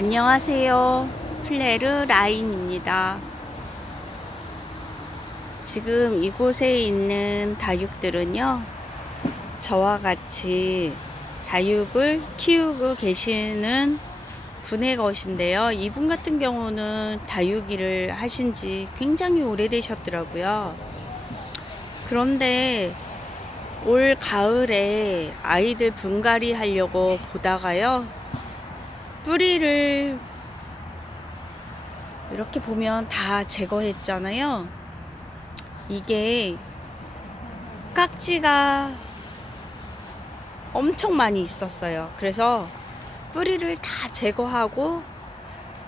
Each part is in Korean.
안녕하세요. 플레르 라인입니다. 지금 이곳에 있는 다육들은요, 저와 같이 다육을 키우고 계시는 분의 것인데요. 이분 같은 경우는 다육 일을 하신 지 굉장히 오래되셨더라고요. 그런데 올 가을에 아이들 분갈이 하려고 보다가요, 뿌리를 이렇게 보면 다 제거했잖아요. 이게 깍지가 엄청 많이 있었어요. 그래서 뿌리를 다 제거하고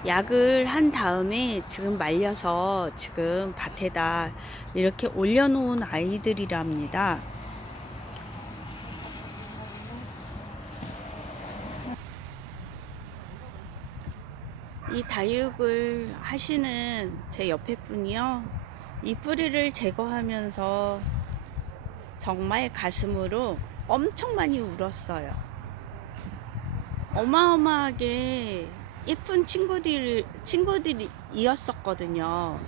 약을 한 다음에 지금 말려서 지금 밭에다 이렇게 올려놓은 아이들이랍니다. 이 다육을 하시는 제 옆에 분이요. 이 뿌리를 제거하면서 정말 가슴으로 엄청 많이 울었어요. 어마어마하게 예쁜 친구들, 친구들이었었거든요.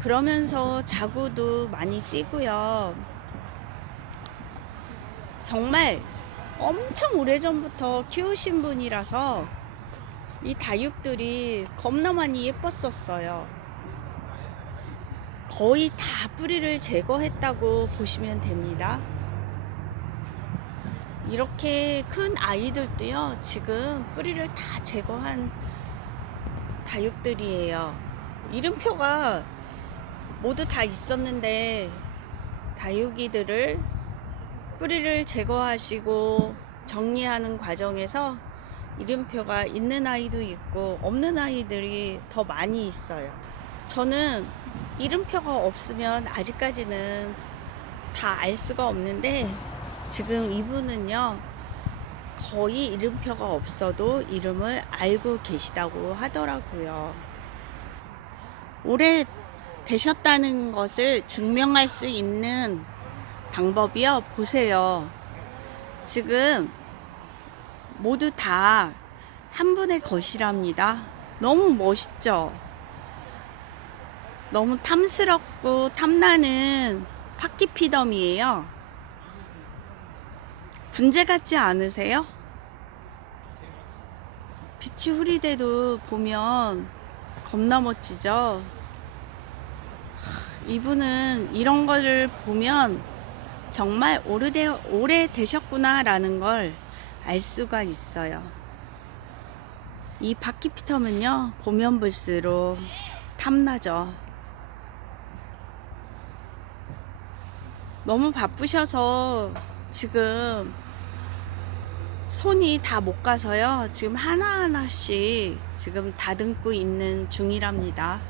그러면서 자구도 많이 뛰고요. 정말 엄청 오래전부터 키우신 분이라서 이 다육들이 겁나 많이 예뻤었어요. 거의 다 뿌리를 제거했다고 보시면 됩니다. 이렇게 큰 아이들도요, 지금 뿌리를 다 제거한 다육들이에요. 이름표가 모두 다 있었는데, 다육이들을 뿌리를 제거하시고 정리하는 과정에서 이름표가 있는 아이도 있고 없는 아이들이 더 많이 있어요. 저는 이름표가 없으면 아직까지는 다 알 수가 없는데 지금 이분은요 거의 이름표가 없어도 이름을 알고 계시다고 하더라고요. 오래 되셨다는 것을 증명할 수 있는 방법이요. 보세요. 지금 모두 다 한 분의 것이랍니다. 너무 멋있죠? 너무 탐스럽고 탐나는 파키피덤이에요. 분재 같지 않으세요? 빛이 흐리대도 보면 겁나 멋지죠? 하, 이분은 이런 거를 보면 정말 오래되, 오래 되셨구나라는 걸 알 수가 있어요. 이 바퀴피텀은요, 보면 볼수록 탐나죠. 너무 바쁘셔서 지금 손이 다 못 가서요. 지금 하나하나씩 지금 다듬고 있는 중이랍니다.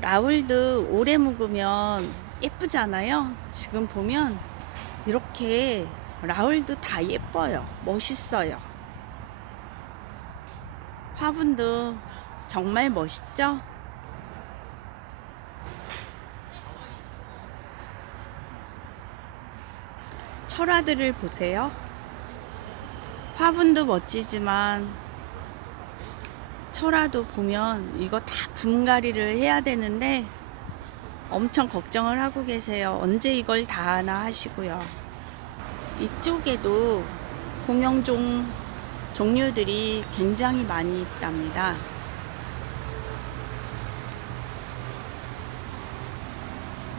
라울도 오래 묵으면 예쁘잖아요. 지금 보면 이렇게 라울도 다 예뻐요. 멋있어요. 화분도 정말 멋있죠? 철화들을 보세요. 화분도 멋지지만 철화도 보면 이거 다 분갈이를 해야 되는데 엄청 걱정을 하고 계세요. 언제 이걸 다 하나 하시고요. 이쪽에도 공영종 종류들이 굉장히 많이 있답니다.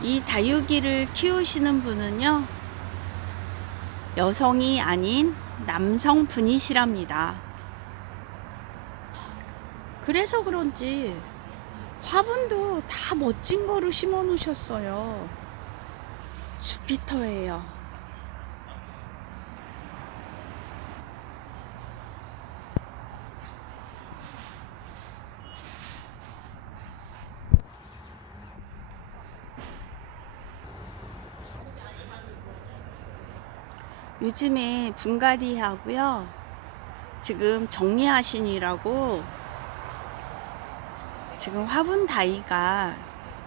이 다육이를 키우시는 분은요, 여성이 아닌 남성 분이시랍니다. 그래서 그런지 화분도 다 멋진 거로 심어 놓으셨어요. 주피터예요. 요즘에 분갈이 하고요. 지금 정리하시느라고 지금 화분 다이가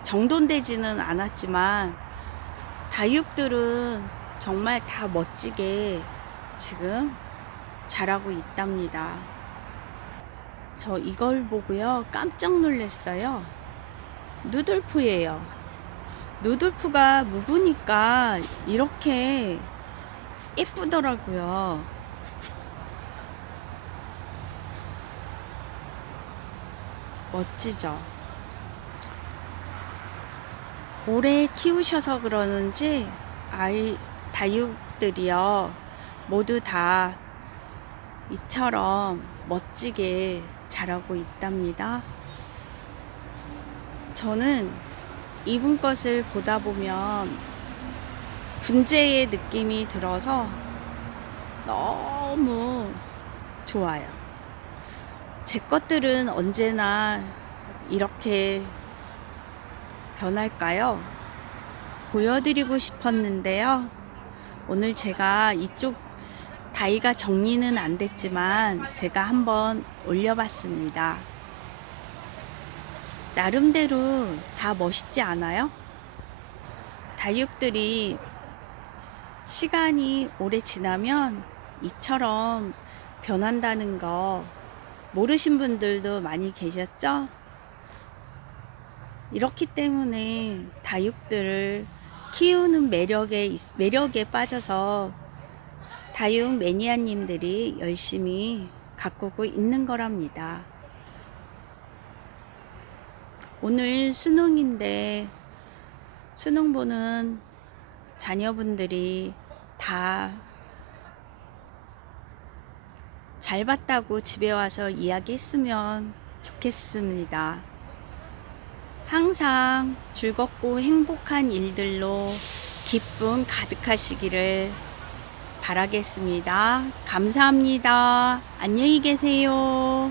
정돈되지는 않았지만 다육들은 정말 다 멋지게 지금 자라고 있답니다. 저 이걸 보고요. 깜짝 놀랐어요. 누들프예요. 누들프가 묵으니까 이렇게 예쁘더라고요. 멋지죠? 오래 키우셔서 그러는지 아이 다육들이요 모두 다 이처럼 멋지게 자라고 있답니다. 저는 이분 것을 보다 보면 분재의 느낌이 들어서 너무 좋아요. 제 것들은 언제나 이렇게 변할까요? 보여드리고 싶었는데요. 오늘 제가 이쪽 다이가 정리는 안 됐지만 제가 한번 올려봤습니다. 나름대로 다 멋있지 않아요? 다육들이 시간이 오래 지나면 이처럼 변한다는 거 모르신 분들도 많이 계셨죠? 이렇기 때문에 다육들을 키우는 매력에, 있- 매력에 빠져서 다육 매니아님들이 열심히 가꾸고 있는 거랍니다. 오늘 수능인데 수능 보는 자녀분들이 다 잘 봤다고 집에 와서 이야기했으면 좋겠습니다. 항상 즐겁고 행복한 일들로 기쁨 가득하시기를 바라겠습니다. 감사합니다. 안녕히 계세요.